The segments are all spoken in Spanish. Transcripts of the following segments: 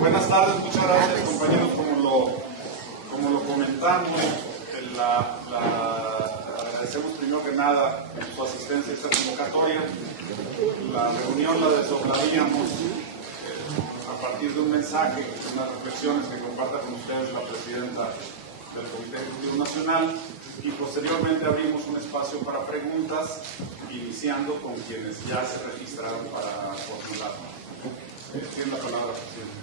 Buenas tardes, muchas gracias compañeros. Como lo comentamos, agradecemos primero que nada su asistencia a esta convocatoria. La reunión la desdoblaríamos a partir de un mensaje, unas reflexiones que comparta con ustedes la presidenta del Comité Ejecutivo Nacional, y posteriormente abrimos un espacio para preguntas, iniciando con quienes ya se registraron para formular. Tiene la palabra, presidenta.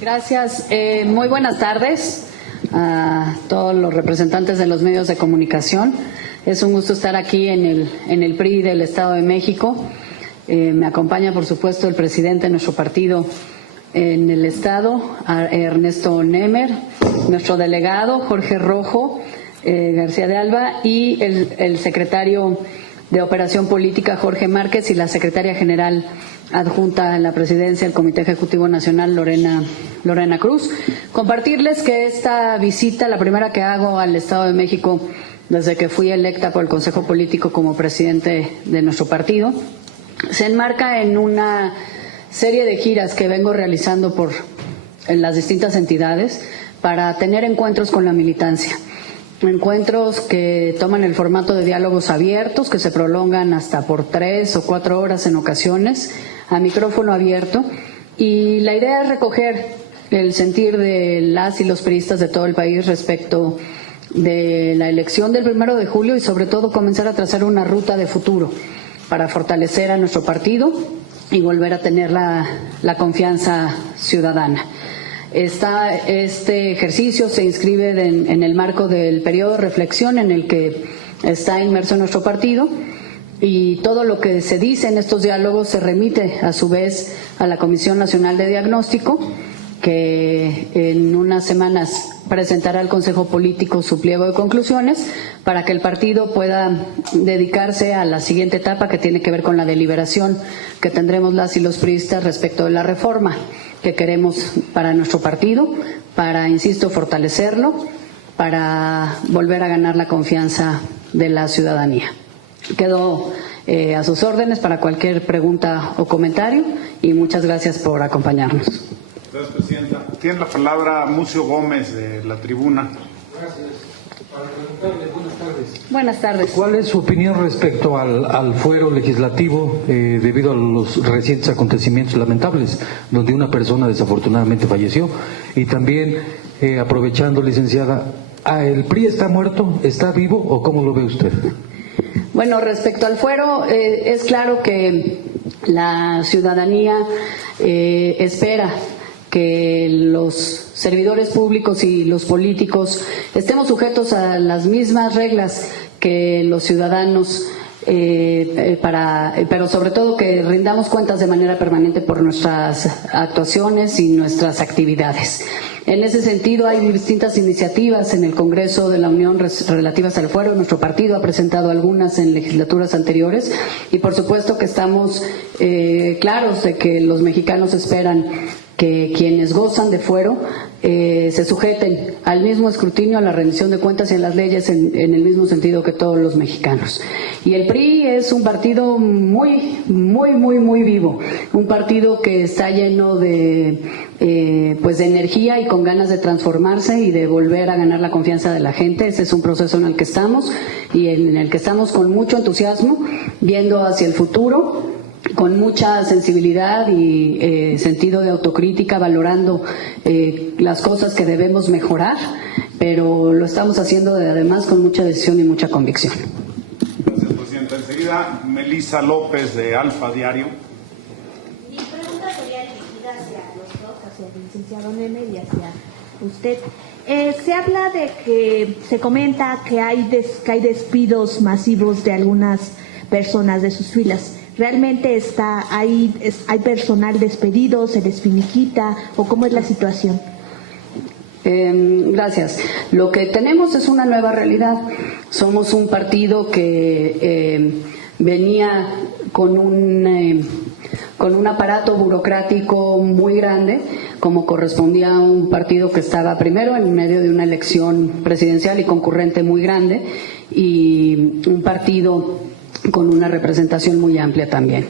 Gracias. Muy buenas tardes a todos los representantes de los medios de comunicación. Es un gusto estar aquí en el PRI del Estado de México. Me acompaña, por supuesto, el presidente de nuestro partido en el Estado, Ernesto Nemer, nuestro delegado, Jorge Rojo García de Alba, y el secretario de Operación Política, Jorge Márquez, y la secretaria general adjunta en la presidencia del Comité Ejecutivo Nacional, Lorena Cruz. Compartirles que esta visita, la primera que hago al Estado de México desde que fui electa por el Consejo Político como presidente de nuestro partido, se enmarca en una serie de giras que vengo realizando en las distintas entidades para tener encuentros con la militancia. Encuentros que toman el formato de diálogos abiertos, que se prolongan hasta por 3 o 4 horas en ocasiones, a micrófono abierto, y la idea es recoger el sentir de las y los priistas de todo el país respecto de la elección del 1 de julio y sobre todo comenzar a trazar una ruta de futuro para fortalecer a nuestro partido y volver a tener la confianza ciudadana. Este ejercicio se inscribe en el marco del periodo de reflexión en el que está inmerso nuestro partido, y todo lo que se dice en estos diálogos se remite a su vez a la Comisión Nacional de Diagnóstico, que en unas semanas presentará al Consejo Político su pliego de conclusiones para que el partido pueda dedicarse a la siguiente etapa, que tiene que ver con la deliberación que tendremos las y los priistas respecto de la reforma que queremos para nuestro partido, para, insisto, fortalecerlo, para volver a ganar la confianza de la ciudadanía. Quedo a sus órdenes para cualquier pregunta o comentario, y muchas gracias por acompañarnos. Gracias, presidenta. Tiene la palabra Mucio Gómez, de La Tribuna. Gracias. Para preguntarle, buenas tardes. Buenas tardes. ¿Cuál es su opinión respecto al fuero legislativo debido a los recientes acontecimientos lamentables, donde una persona desafortunadamente falleció? Y también, aprovechando, licenciada, ¿el PRI está muerto, está vivo o cómo lo ve usted? Bueno, respecto al fuero, es claro que la ciudadanía espera que los servidores públicos y los políticos estemos sujetos a las mismas reglas que los ciudadanos, pero sobre todo que rindamos cuentas de manera permanente por nuestras actuaciones y nuestras actividades. En ese sentido, hay distintas iniciativas en el Congreso de la Unión relativas al fuero. Nuestro partido ha presentado algunas en legislaturas anteriores, y por supuesto que estamos claros de que los mexicanos esperan que quienes gozan de fuero se sujeten al mismo escrutinio, a la rendición de cuentas y a las leyes en el mismo sentido que todos los mexicanos. Y el PRI es un partido muy vivo, un partido que está lleno de energía y con ganas de transformarse y de volver a ganar la confianza de la gente. Ese es un proceso en el que estamos y en el que estamos con mucho entusiasmo, viendo hacia el futuro, con mucha sensibilidad y sentido de autocrítica, valorando las cosas que debemos mejorar, pero lo estamos haciendo además con mucha decisión y mucha convicción. Gracias, presidenta. Enseguida, Melissa López, de Alfa Diario. Mi pregunta sería dirigida hacia los dos, hacia el licenciado Nemer y hacia usted. Se habla de que, se comenta que hay despidos masivos de algunas personas de sus filas. ¿Realmente hay personal despedido, se les finiquita, o cómo es la situación? Gracias. Lo que tenemos es una nueva realidad. Somos un partido que venía con un aparato burocrático muy grande, como correspondía a un partido que estaba primero en medio de una elección presidencial y concurrente muy grande, y un partido con una representación muy amplia también.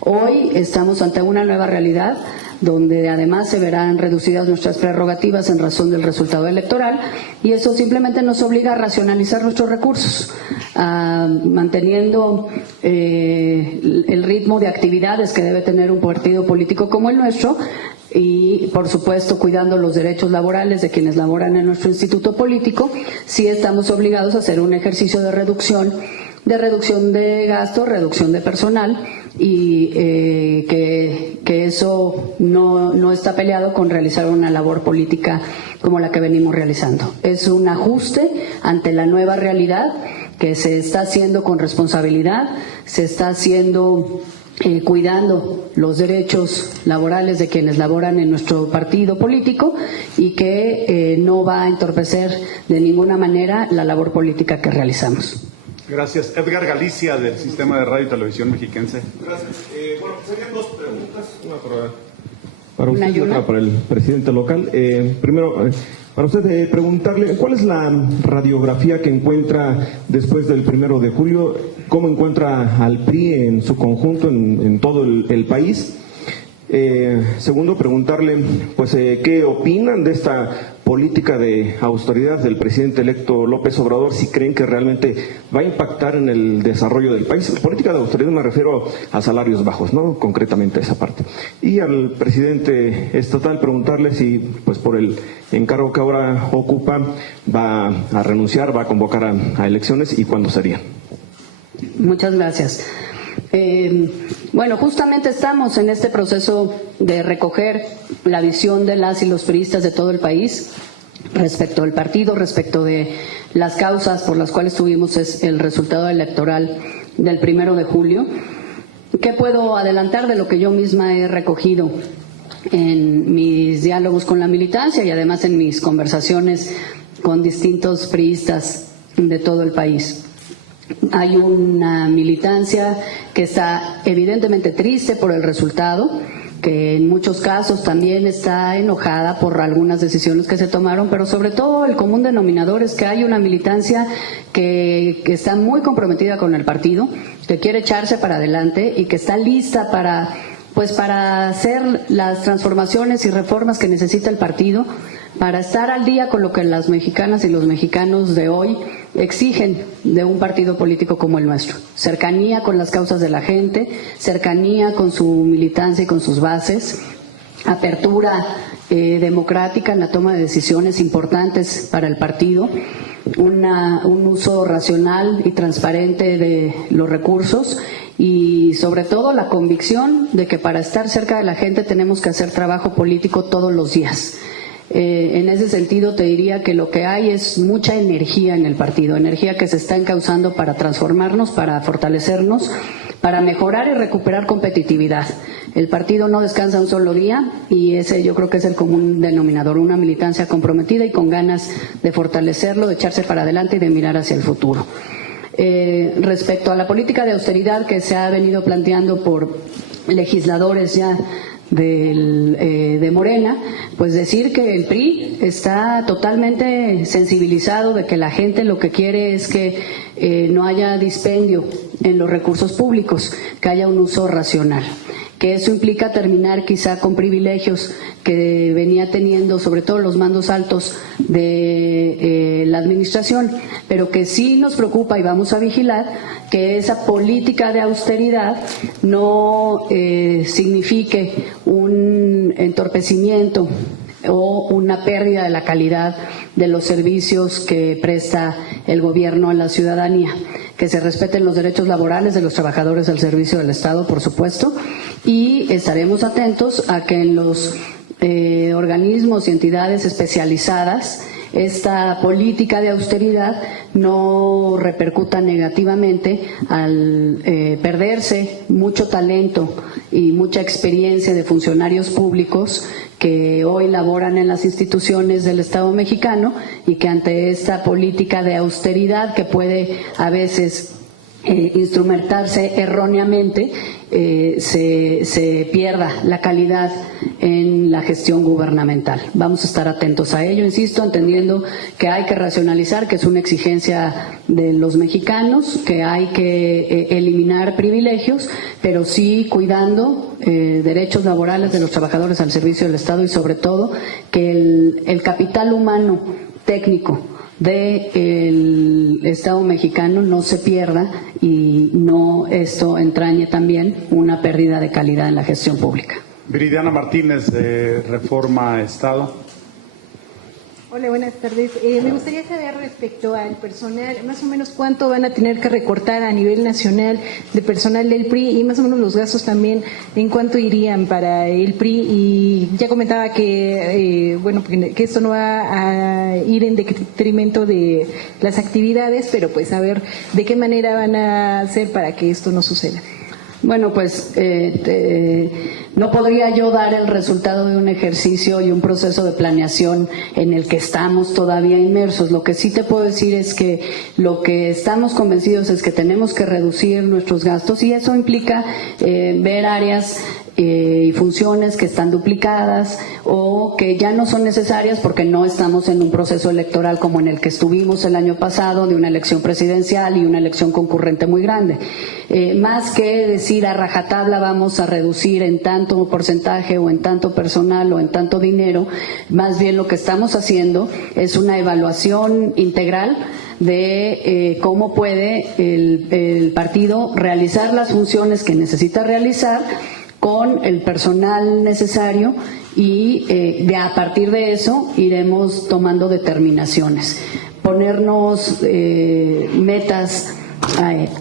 Hoy estamos ante una nueva realidad donde además se verán reducidas nuestras prerrogativas en razón del resultado electoral, y eso simplemente nos obliga a racionalizar nuestros recursos, manteniendo el ritmo de actividades que debe tener un partido político como el nuestro, y por supuesto cuidando los derechos laborales de quienes laboran en nuestro instituto político. Sí estamos obligados a hacer un ejercicio de reducción de gastos, reducción de personal, y que eso no está peleado con realizar una labor política como la que venimos realizando. Es un ajuste ante la nueva realidad que se está haciendo con responsabilidad, se está haciendo cuidando los derechos laborales de quienes laboran en nuestro partido político, y que no va a entorpecer de ninguna manera la labor política que realizamos. Gracias. Edgar Galicia, del Sistema de Radio y Televisión Mexiquense. Gracias. Bueno, serían dos preguntas, una para usted y otra para el presidente local. Primero, para usted preguntarle, ¿cuál es la radiografía que encuentra después del 1 de julio? ¿Cómo encuentra al PRI en su conjunto en todo el país? Segundo, preguntarle, pues, ¿qué opinan de esta política de austeridad del presidente electo López Obrador? Si creen que realmente va a impactar en el desarrollo del país. Política de austeridad me refiero a salarios bajos, ¿no? Concretamente a esa parte. Y al presidente estatal preguntarle si, pues, por el encargo que ahora ocupa, va a renunciar, va a convocar a elecciones, y cuándo sería. Muchas gracias. Bueno, justamente estamos en este proceso de recoger la visión de las y los priistas de todo el país respecto al partido, respecto de las causas por las cuales tuvimos el resultado electoral del 1 de julio. ¿Qué puedo adelantar de lo que yo misma he recogido en mis diálogos con la militancia y además en mis conversaciones con distintos priistas de todo el país? Hay una militancia que está evidentemente triste por el resultado, que en muchos casos también está enojada por algunas decisiones que se tomaron, pero sobre todo el común denominador es que hay una militancia que está muy comprometida con el partido, que quiere echarse para adelante y que está lista para hacer las transformaciones y reformas que necesita el partido, para estar al día con lo que las mexicanas y los mexicanos de hoy exigen de un partido político como el nuestro. Cercanía con las causas de la gente, cercanía con su militancia y con sus bases, apertura democrática en la toma de decisiones importantes para el partido, un uso racional y transparente de los recursos, y sobre todo la convicción de que para estar cerca de la gente tenemos que hacer trabajo político todos los días. En ese sentido te diría que lo que hay es mucha energía en el partido, energía que se está encauzando para transformarnos, para fortalecernos, para mejorar y recuperar competitividad. El partido no descansa un solo día, y ese yo creo que es el común denominador, una militancia comprometida y con ganas de fortalecerlo, de echarse para adelante y de mirar hacia el futuro. Respecto a la política de austeridad que se ha venido planteando por legisladores ya de Morena, pues decir que el PRI está totalmente sensibilizado de que la gente lo que quiere es que no haya dispendio en los recursos públicos, que haya un uso racional, que eso implica terminar quizá con privilegios que venía teniendo sobre todo los mandos altos de la administración, pero que sí nos preocupa y vamos a vigilar que esa política de austeridad no signifique un entorpecimiento o una pérdida de la calidad de los servicios que presta el gobierno a la ciudadanía, que se respeten los derechos laborales de los trabajadores al servicio del Estado, por supuesto, y estaremos atentos a que en los organismos y entidades especializadas esta política de austeridad no repercuta negativamente al perderse mucho talento y mucha experiencia de funcionarios públicos que hoy laboran en las instituciones del Estado mexicano, y que ante esta política de austeridad que puede a veces instrumentarse erróneamente, se pierda la calidad en la gestión gubernamental. Vamos a estar atentos a ello, insisto, entendiendo que hay que racionalizar, que es una exigencia de los mexicanos, que hay que eliminar privilegios, pero sí cuidando derechos laborales de los trabajadores al servicio del Estado y sobre todo que el capital humano técnico del Estado mexicano no se pierda y no esto entrañe también una pérdida de calidad en la gestión pública. Viridiana Martínez, de Reforma Estado. Hola, buenas tardes. Me gustaría saber respecto al personal, más o menos cuánto van a tener que recortar a nivel nacional de personal del PRI y más o menos los gastos también, en cuánto irían para el PRI. Y ya comentaba que, que esto no va a ir en detrimento de las actividades, pero pues a ver de qué manera van a hacer para que esto no suceda. Bueno, pues no podría yo dar el resultado de un ejercicio y un proceso de planeación en el que estamos todavía inmersos. Lo que sí te puedo decir es que lo que estamos convencidos es que tenemos que reducir nuestros gastos y eso implica ver áreas y funciones que están duplicadas o que ya no son necesarias porque no estamos en un proceso electoral como en el que estuvimos el año pasado, de una elección presidencial y una elección concurrente muy grande. Más que decir a rajatabla vamos a reducir en tanto porcentaje o en tanto personal o en tanto dinero, más bien lo que estamos haciendo es una evaluación integral de cómo puede el partido realizar las funciones que necesita realizar con el personal necesario y a partir de eso iremos tomando determinaciones. Ponernos metas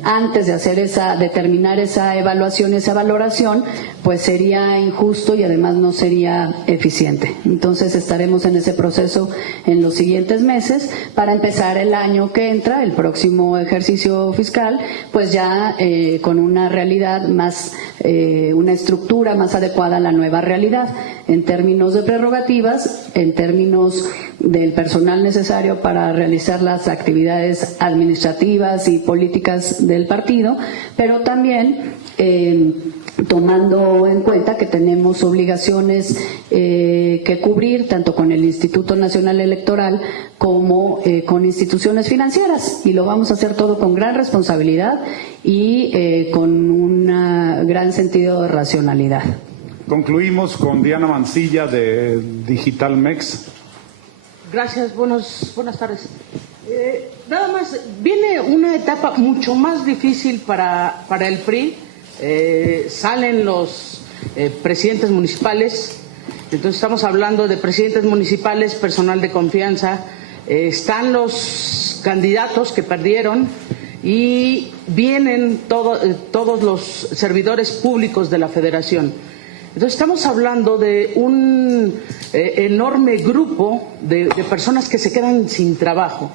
antes de hacer determinar esa evaluación, esa valoración, pues sería injusto y además no sería eficiente. Entonces estaremos en ese proceso en los siguientes meses para empezar el año que entra, el próximo ejercicio fiscal, pues ya con una realidad más, una estructura más adecuada a la nueva realidad, en términos de prerrogativas, en términos del personal necesario para realizar las actividades administrativas y políticas del partido, pero también tomando en cuenta que tenemos obligaciones que cubrir tanto con el Instituto Nacional Electoral como con instituciones financieras, y lo vamos a hacer todo con gran responsabilidad y con un gran sentido de racionalidad. Concluimos con Diana Mancilla de Digital Mex. Gracias, buenas tardes. Nada más, viene una etapa mucho más difícil para el PRI. Salen los presidentes municipales, entonces estamos hablando de presidentes municipales, personal de confianza, están los candidatos que perdieron y vienen todos los servidores públicos de la Federación. Entonces estamos hablando de un enorme grupo de personas que se quedan sin trabajo.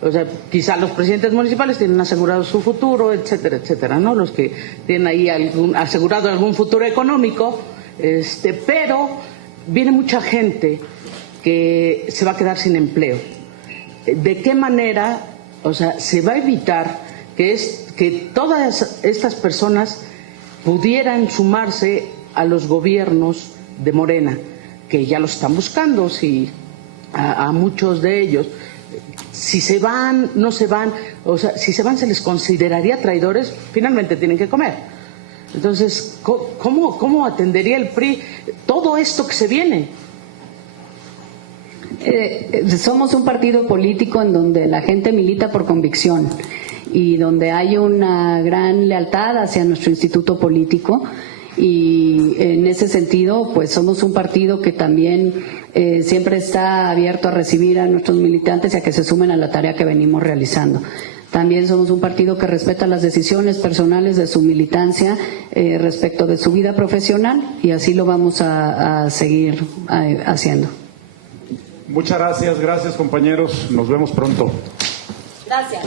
O sea, quizá los presidentes municipales tienen asegurado su futuro, etcétera, etcétera, ¿no? Los que tienen ahí asegurado algún futuro económico, pero viene mucha gente que se va a quedar sin empleo. ¿De qué manera, o sea, se va a evitar que todas estas personas pudieran sumarse a los gobiernos de Morena, que ya los están buscando, a muchos de ellos? Si se van, no se van, o sea, si se van se les consideraría traidores, finalmente tienen que comer. Entonces, ¿cómo atendería el PRI todo esto que se viene? Somos un partido político en donde la gente milita por convicción y donde hay una gran lealtad hacia nuestro instituto político. Y en ese sentido, pues somos un partido que también siempre está abierto a recibir a nuestros militantes y a que se sumen a la tarea que venimos realizando. También somos un partido que respeta las decisiones personales de su militancia respecto de su vida profesional y así lo vamos a seguir haciendo. Muchas gracias compañeros, nos vemos pronto. Gracias.